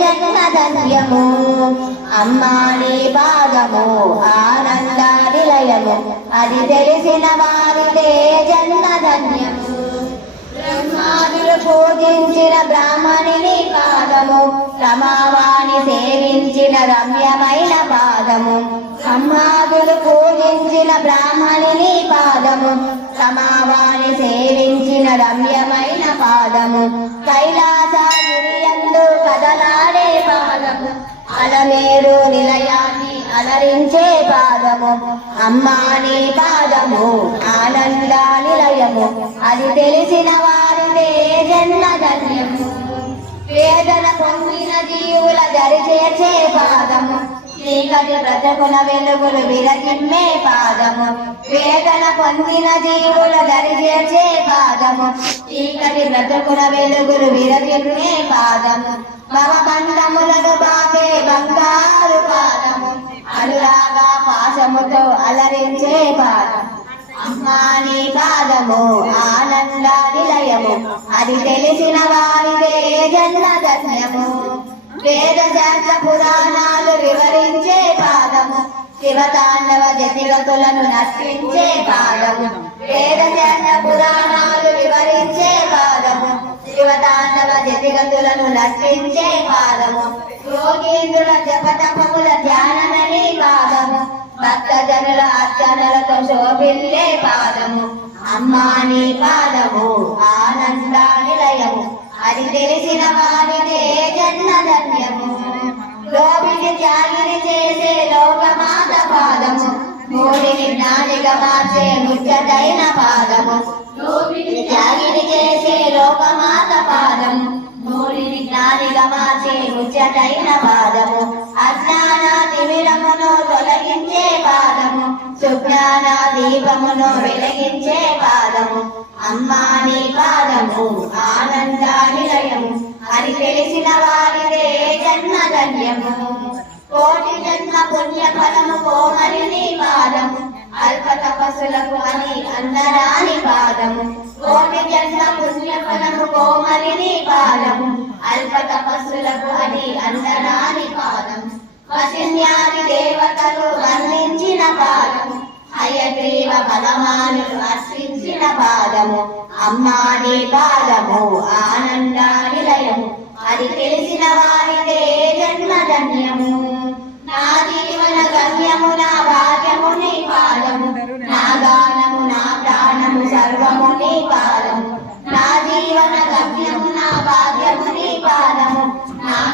జన్మధన్యము అమ్మా నీ పాదము ఆనంద నిలయము అది తెలిసిన వారిదే జన్మధన్యము బ్రహ్మాదులు పూజించిన బ్రాహ్మణిని పాదము రమావాణి సేవించిన రమ్యమైన పాదము బ్రహ్మాదులు పూజించిన బ్రాహ్మణిని పాదము రమావాణి సేవించిన రమ్యమైన పాదము కైలాసగిరియందు కదలాడే పాదము అలమేరు నిలయాన్ని అలరించే పాదము అమ్మా నీ పాదము ఆనంద నిలయము అది తెలిసిన వారిదే జన్మధన్యము వేదన పొందిన జీవుల దరిచేర్చే పాదము చీకటి బ్రతుకున వెలుగులు విరజిమ్మే పాదము వేదన పొందిన జీవుల దరిచేర్చే పాదము చీకటి బ్రతుకున వెలుగులు విరజిమ్మే పాదము భవబంధములను బాపే బంగారు పాదము అనురాగ పాశముతో అలరించే పాదము అమ్మా నీ పాదము ఆనంద నిలయము అది తెలిసిన వారిదే జన్మధన్యము వేద శాస్త్ర పురాణాలు వివరించే పాదము శివతాండవ జతిగతులను నర్తించే పాదము వేద శాస్త్ర పురాణాలు వివరించే పాదము శివతాండవ జతిగతులను నర్తించే పాదము యోగీంద్రుల జపతపముల ధ్యానమని పాదము భక్తజనుల అర్చనలతో శోభిల్లే పాదము అమ్మా నీ పాదము ఆనంద నిలయము అది తెలిసిన వారిదే జన్మధన్యము లోపిని త్యాగిని చేసే లోకమాత పాదము మూడిని జ్ఞానిగా మార్చే ముచ్చటైన పాదము లోపిని త్యాగిని చేసే లోకమాత పాదము మూడిని జ్ఞానిగా మార్చే ముచ్చటైన పాదము అజ్ఞాన తిమిరమును తొలగించే పాదము సుజ్ఞాన దీపమును వెలిగించే పాదము అమ్మా నీ పాదము ఆనంద నిలయము అది తెలిసిన వారిదే జన్మధన్యము కోటి జన్మ పుణ్య ఫలము కోమలి నీ పాదము అల్ప తపస్సులకు అని అందరాని పాదము కోటి జన్మ పుణ్య ఫలము కోమలి నీ పాదము అల్ప తపస్సులకు అని అందరాని పాదము వసిన్యాది దేవతలు వర్ణించిన పాదము హయగ్రీవ బలమానులు అర్చించిన పాదము అమ్మా నీ పాదము ఆనంద నిలయము అది తెలిసిన వారిదే జన్మధన్యము